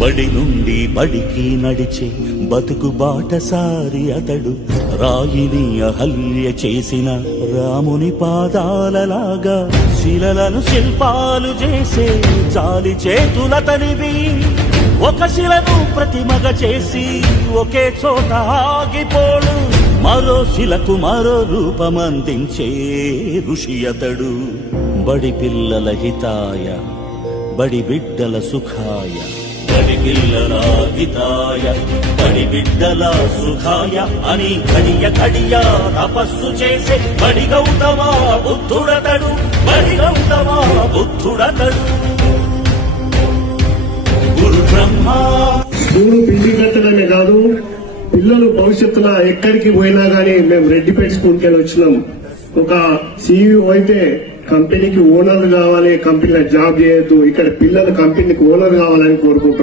బడి నుండి బడికి నడిచే బతుకు బాటసారి అతడు, రాయిని అహల్య చేసిన రాముని పాదాలలాగా శిలలను శిల్పాలు చేసే చాలి చేతులతనివి. ఒక శిలను ప్రతిమగా చేసి ఒకే చోట ఆగిపోడు, మరో శిలకు మరో రూపమందించే ఋషి అతడు. బడి పిల్లల హితాయ, బడి బిడ్డల సుఖాయ, బడి పిల్లల హితాయ, బడి బిడ్డల సుఖాయ అని కడియ కడియ తపస్సు చేసే బడి గౌతమ బుద్ధుడతడు, బడి గౌతమ బుద్ధుడతడు. గురు బ్రహ్మ స్కూలు బిల్డింగ్ కట్టడమే కాదు, పిల్లలు భవిష్యత్తులో ఎక్కడికి పోయినా గానీ మేము రెడ్డిపేట స్కూల్కి వెళ్ళి వచ్చినాం. ఒక CEO అయితే కంపెనీకి ఓనర్ కావాలి, కంపెనీలో జాబ్ చేయొద్దు, ఇక్కడ పిల్లలు కంపెనీకి ఓనర్ కావాలని కోరుకుంటున్నాం.